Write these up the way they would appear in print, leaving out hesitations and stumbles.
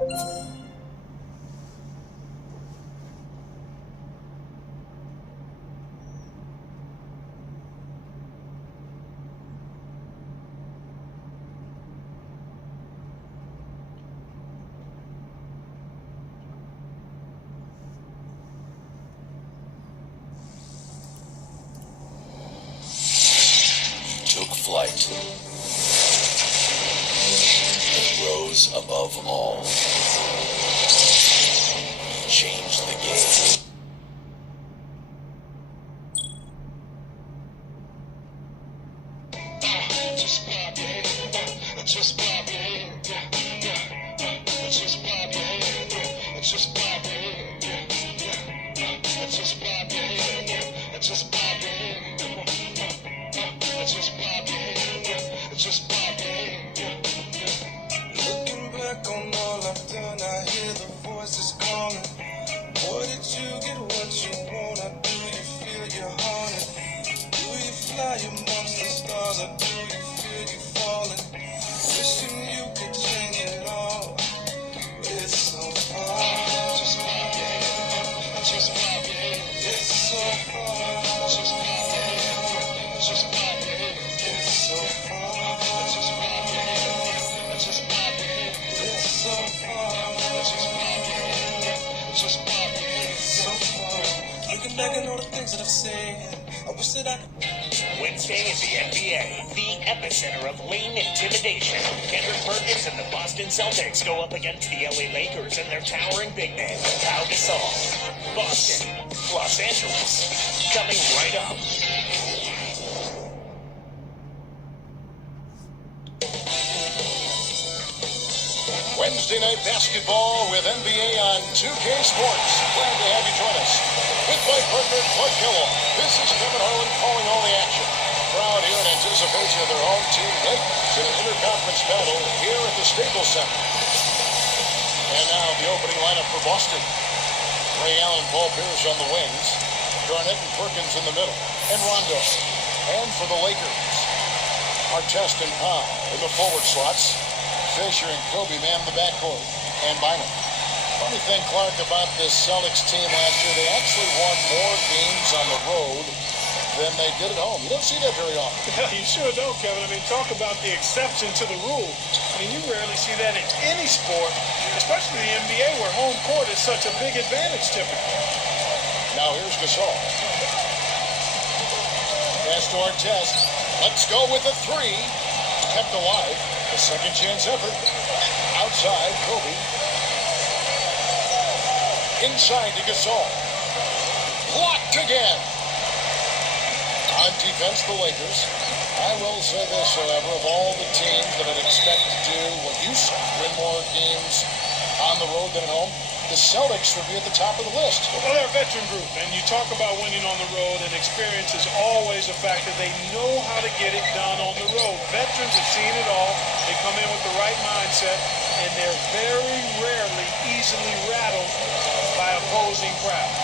Took flight. It rose above all. Changed the game. Just bob your head. Just bob your head. Just bob your head. Just bob your head. Just bob your head. Just bob your head. Just bob your head. Just bob your head. Looking back on all I've done, I hear the voices calling. Boy, did you get what you wanna? Do you feel you're haunted? Do you fly amongst the stars, or do you feel you falling? Wishing you could change it all, but it's so far. Just bob your head. Just bob your head. It's so far. Just bob your head. Just bob your head. It's so far. Just bob your head. Just bob your head. It's so far. Just bob your head. Just bob your head. So far. Looking back at all the things that I've said, I wish that I could. Wednesday in the NBA, the epicenter of lane intimidation. Kendrick Perkins and the Boston Celtics go up against the LA Lakers and their towering big man, Pau Gasol. Boston, Los Angeles, coming right up. Wednesday night basketball with NBA on 2K Sports. Glad to have you join us. With my partner, Clark Kellogg, this is Kevin Harlan calling all the action. Crowd here in anticipation of their home team Lakers in an interconference battle here at the Staples Center. And now the opening lineup for Boston. Ray Allen, Paul Pierce on the wings. Garnett and Perkins in the middle. And Rondo. And for the Lakers, Artest and Powell in the forward slots. Fisher and Kobe man the backcourt. And Bynum. Funny thing, Clark, about this Celtics team last year, they actually won more games on the road than they did at home. You don't see that very often. Yeah, you sure don't, Kevin. I mean, talk about the exception to the rule. I mean, you rarely see that in any sport, especially the NBA, where home court is such a big advantage typically. Now here's Gasol. Pass to Artest. Let's go with the three. Kept alive. A second chance effort. Outside, Kobe. Inside to Gasol. Blocked again. On defense, the Lakers. I will say this, however, of all the teams that I'd expect to do what you said, win more games on the road than at home, the Celtics would be at the top of the list. Well, they're a veteran group, and you talk about winning on the road, and experience is always a factor. They know how to get it done on the road. Veterans have seen it all. They come in with the right mindset, and they're very rarely easily rattled by opposing crowds.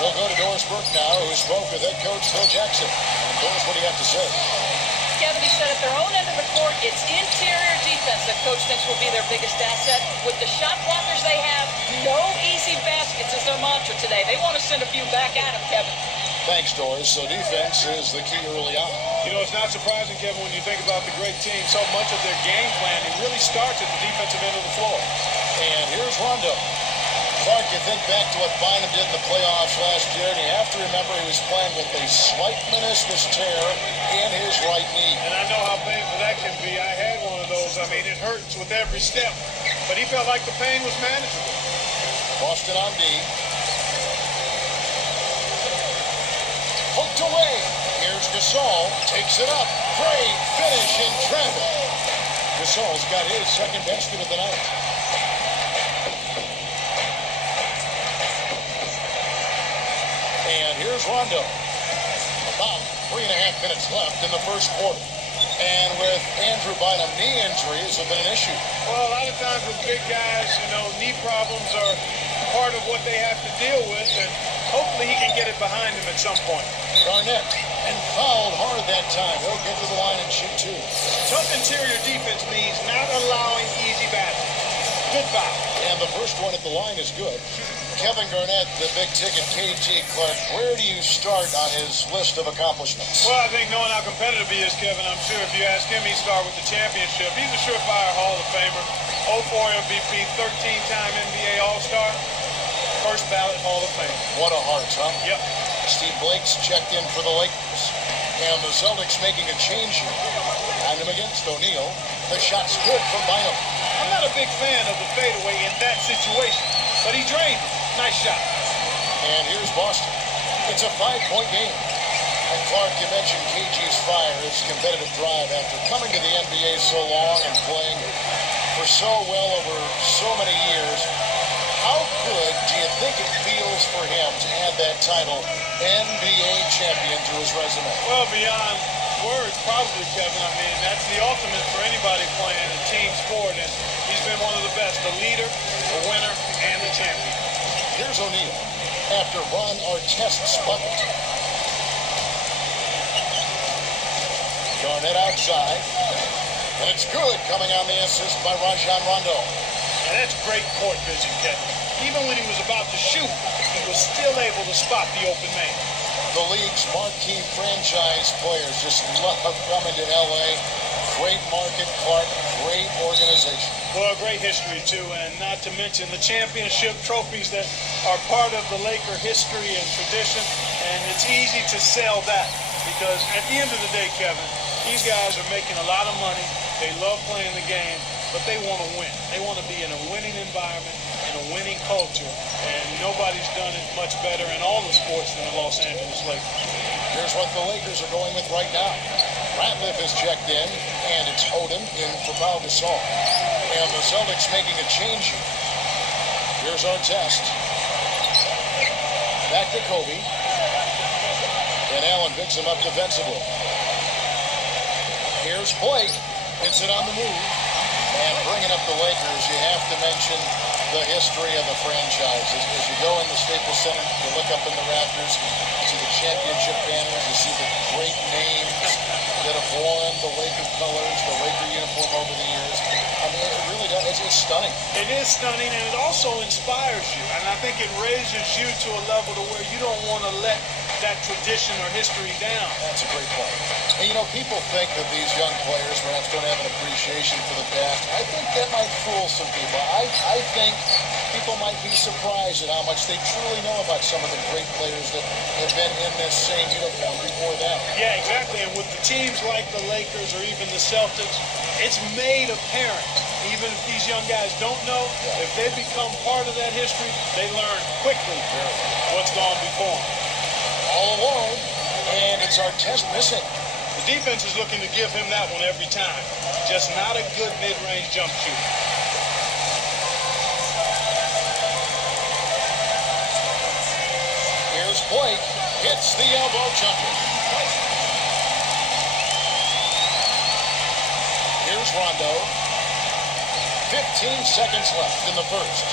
We'll go to Doris Burke now, who spoke with head coach Phil Jackson. And Doris, what do you have to say? Kevin, he said at their own end of the court, it's interior defense that coach thinks will be their biggest asset. With the shot blockers they have, no easy baskets is their mantra today. They want to send a few back at him, Kevin. Thanks, Doris. So defense is the key early on. You know, it's not surprising, Kevin, when you think about the great team. So much of their game plan, it really starts at the defensive end of the floor. And here's Rondo. Clark, you think back to what Bynum did in the playoffs last year, and you have to remember he was playing with a slight meniscus tear in his right knee. And I know how painful that can be. I had one of those. I mean, it hurts with every step. But he felt like the pain was manageable. Boston on D. Hooked away. Here's Gasol. Takes it up. Great finish in traffic. Gasol's got his second basket of the night. And here's Rondo. About 3.5 minutes left in the first quarter. And with Andrew Bynum, knee injuries have been an issue. Well, a lot of times with big guys, you know, knee problems are part of what they have to deal with, and hopefully he can get it behind him at some point. Garnett, and fouled hard that time. He'll get to the line and shoot two. Tough interior defense means not allowing easy baskets. Good foul. And the first one at the line is good. Kevin Garnett, the big ticket KT Clark, where do you start on his list of accomplishments? Well, I think knowing how competitive he is, Kevin, I'm sure if you ask him, he'd start with the championship. He's a surefire Hall of Famer, 04 MVP, 13-time NBA All-Star, first ballot Hall of Fame. What a heart, huh? Yep. Steve Blake's checked in for the Lakers. And the Celtics making a change here. And him against O'Neal. The shot's good from Bynum. I'm not a big fan of the fadeaway in that situation, but he drained it. Nice shot. And here's Boston. It's a 5-point game. And Clark, you mentioned KG's fire, his competitive drive after coming to the NBA so long and playing for so well over so many years. How good do you think it feels for him to add that title, NBA champion, to his resume? Well, beyond words, probably, Kevin. I mean, that's the ultimate for anybody playing a team sport, and he's been one of the best, the leader, the winner, and the champion. Here's O'Neal after Ron Artest's bucket. Garnett outside, and it's good coming on the assist by Rajon Rondo. And that's great court vision, Kevin. Even when he was about to shoot, he was still able to spot the open man. The league's marquee franchise players just love coming to L.A. Great market, Clark, great organization. Well, a great history, too, and not to mention the championship trophies that are part of the Laker history and tradition, and it's easy to sell that because at the end of the day, Kevin, these guys are making a lot of money. They love playing the game, but they want to win. They want to be in a winning environment and a winning culture, and nobody's done it much better in all the sports than the Los Angeles Lakers. Here's what the Lakers are going with right now. Ratliff is checked in, and it's Odom in for Pau Gasol. And the Celtics making a change here. Here's Artest. Back to Kobe. And Allen picks him up defensively. Here's Blake. Hits it on the move. And bringing up the Lakers, you have to mention the history of the franchise. As you go in the Staples Center, you look up in the rafters, you see the championship banners, you see the great names that have worn the Laker colors, the Laker uniform over the years. I mean, it really does. It's stunning. It is stunning, and it also inspires you. And I think it raises you to a level to where you don't want to let that tradition or history down. That's a great point. And, you know, people think that these young players perhaps don't have an appreciation for the past. I think that might fool some people. I think people might be surprised at how much they truly know about some of the great players that have been in this same uniform before them. Yeah, exactly. And with the teams like the Lakers or even the Celtics, it's made apparent. Even if these young guys don't know, if they become part of that history, they learn quickly what's gone before them. All alone, and it's Artest missing. The defense is looking to give him that one every time. Just not a good mid-range jump shooter. Here's Blake. Hits the elbow jumper. Here's Rondo. 15 seconds left in the first.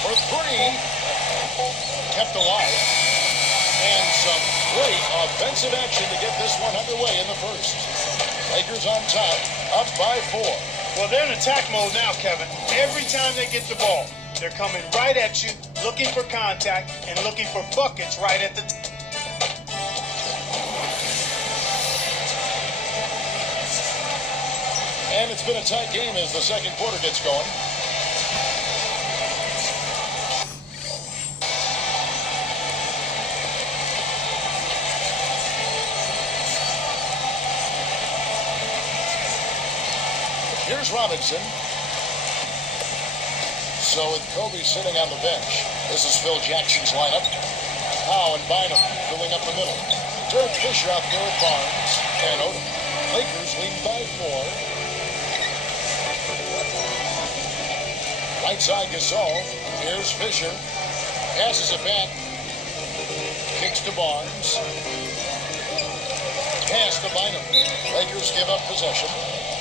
For three, kept alive, and some great offensive action to get this one underway in the first. Lakers on top, up by 4. Well, they're in attack mode now, Kevin. Every time they get the ball, they're coming right at you, looking for contact, and looking for buckets right at the And it's been a tight game as the second quarter gets going. Here's Robinson. So with Kobe sitting on the bench, this is Phil Jackson's lineup. Howe and Bynum filling up the middle. Derek Fisher out there with Barnes and Odom. Lakers lead by 4. Right side Gasol. Here's Fisher. Passes it back. Kicks to Barnes. Pass to Bynum. Lakers give up possession.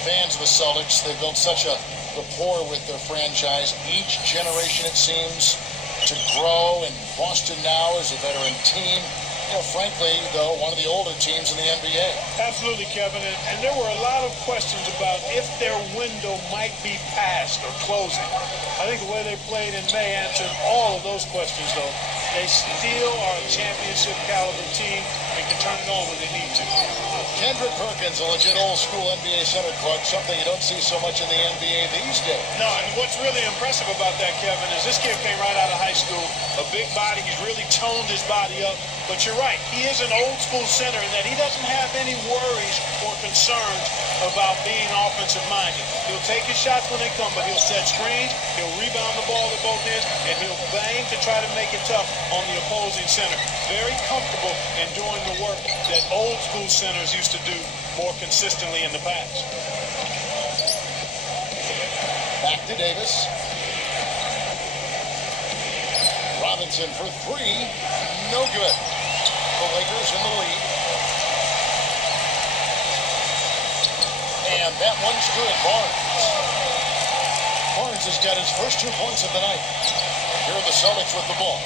Fans of the Celtics, they've built such a rapport with their franchise. Each generation, it seems, to grow, and Boston now is a veteran team. Frankly, though, one of the older teams in the NBA. Absolutely, Kevin. And there were a lot of questions about if their window might be passed or closing. I think the way they played in May answered all of those questions, though. They still are a championship caliber team and can turn it on when they need to. Kendrick Perkins, a legit old-school NBA center, Clark, something you don't see so much in the NBA these days. No, and what's really impressive about that, Kevin, is this kid came right out of high school, a big body. He's really toned his body up. But you're right, he is an old-school center in that he doesn't have any worries or concerns about being offensive-minded. He'll take his shots when they come, but he'll set screens, he'll rebound the ball at both ends, and he'll bang to try to make it tough on the opposing center. Very comfortable in doing the work that old-school centers used to do more consistently in the past. Back to Davis. Robinson for three. No good. The Lakers in the lead. And that one's good. Barnes has got his first 2 points of the night. Here are the Celtics with the ball,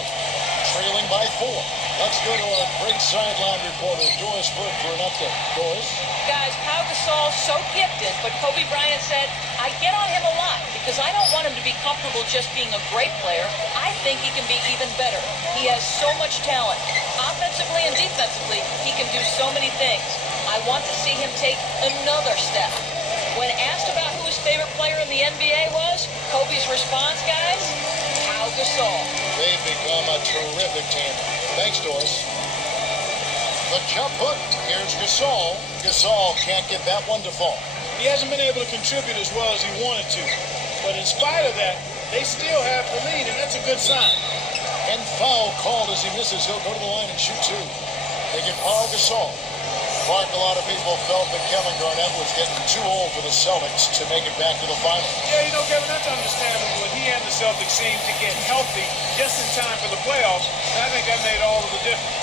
trailing by 4. Let's go to our great sideline reporter, Doris Burke, for an update. Doris? Guys, Pau Gasol's so gifted, but Kobe Bryant said, I get on him a lot because I don't want him to be comfortable just being a great player. I think he can be even better. He has so much talent. Offensively and defensively, he can do so many things. I want to see him take another step. When asked about who his favorite player in the NBA was, Kobe's response, guys, Pau Gasol. They've become a terrific team. Thanks, Doris. The jump hook. Here's Gasol. Gasol can't get that one to fall. He hasn't been able to contribute as well as he wanted to. But in spite of that, they still have the lead, and that's a good sign. And foul called as he misses. He'll go to the line and shoot 2. They get Pau Gasol. Clark, a lot of people felt that Kevin Garnett was getting too old for the Celtics to make it back to the final. Yeah, Kevin, that's understandable. He and the Celtics seemed to get healthy just in time for the playoffs, and I think that made all of the difference.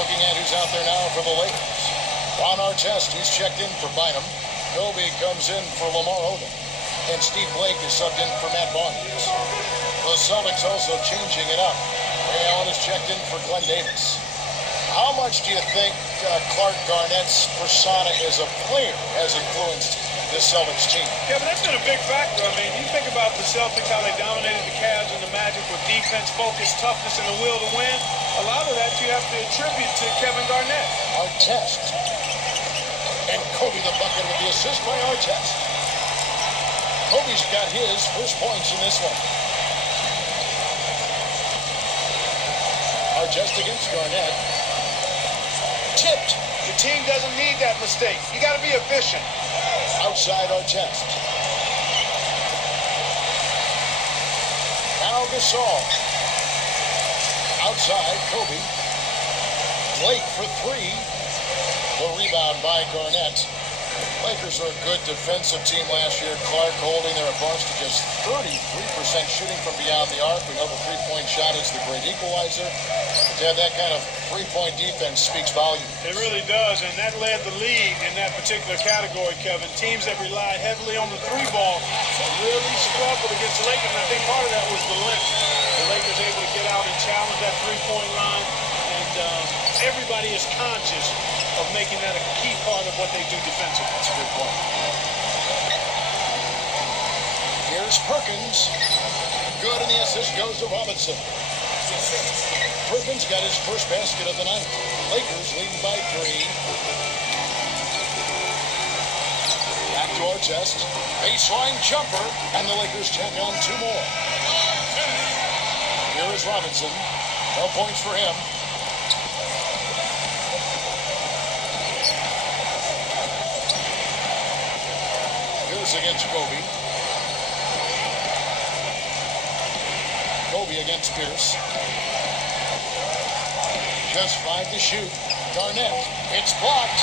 Looking at who's out there now for the Lakers. Ron Artest, who's checked in for Bynum. Kobe comes in for Lamar Odom. And Steve Blake is subbed in for Matt Barnes. The Celtics also changing it up. Ray Allen is checked in for Glenn Davis. How much do you think Clark Garnett's persona as a player has influenced this Celtics team? Kevin, that's been a big factor. I mean, you think about the Celtics, how they dominated the Cavs and the Magic with defense, focus, toughness, and the will to win. A lot of that you have to attribute to Kevin Garnett. Artest. And Kobe the bucket with the assist by Artest. Kobe's got his first points in this one. Artest against Garnett. Tipped. The team doesn't need that mistake. You got to be efficient. Outside Artest. Now Gasol. Outside Kobe. Blake for 3. The rebound by Garnett. Lakers are a good defensive team last year. Clark holding their opponents to just 33% shooting from beyond the arc. We know the three-point shot is the great equalizer. But to have that kind of three-point defense speaks volume. It really does, and that led the league in that particular category, Kevin. Teams that relied heavily on the three ball really struggled against the Lakers, and I think part of that was the length. The Lakers able to get out and challenge that three-point line, and everybody is conscious of making that a key part of what they do defensively. That's a good point. Here's Perkins. Good, and the assist goes to Robinson. Perkins got his first basket of the night. Lakers leading by 3. Back to Artest. Baseline jumper, and the Lakers tack on 2 more. Here is Robinson. No points for him. Here's against Kobe. Kobe against Pierce. Just 5 to shoot. Garnett. It's blocked.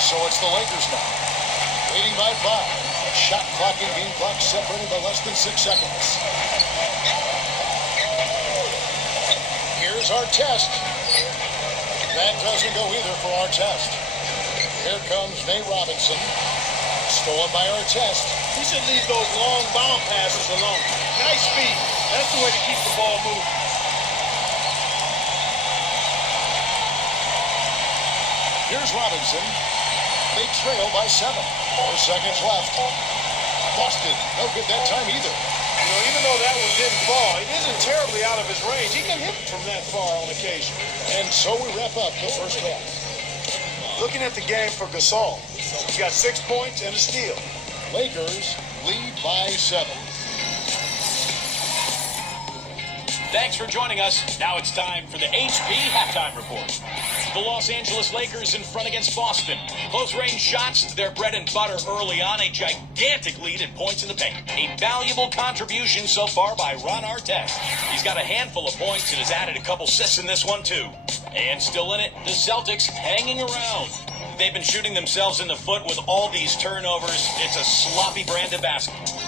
So it's the Lakers now. Leading by 5. Shot clocking, being clock separated by less than 6 seconds. Here's Artest. That doesn't go either for Artest. Here comes Nate Robinson. Stolen by Artest. He should leave those long bomb passes alone. Nice speed. That's the way to keep the ball moving. Here's Robinson. They trail by 7. 4 seconds left. Boston, no good that time either. You know, even though that one didn't fall, it isn't terribly out of his range. He can hit from that far on occasion. And so we wrap up the first half. Looking at the game for Gasol, he's got 6 points and a steal. Lakers lead by 7. Thanks for joining us. Now it's time for the HB Halftime Report. The Los Angeles Lakers in front against Boston. Close-range shots, their bread and butter early on. A gigantic lead in points in the paint. A valuable contribution so far by Ron Artest. He's got a handful of points and has added a couple assists in this one, too. And still in it, the Celtics hanging around. They've been shooting themselves in the foot with all these turnovers. It's a sloppy brand of basketball.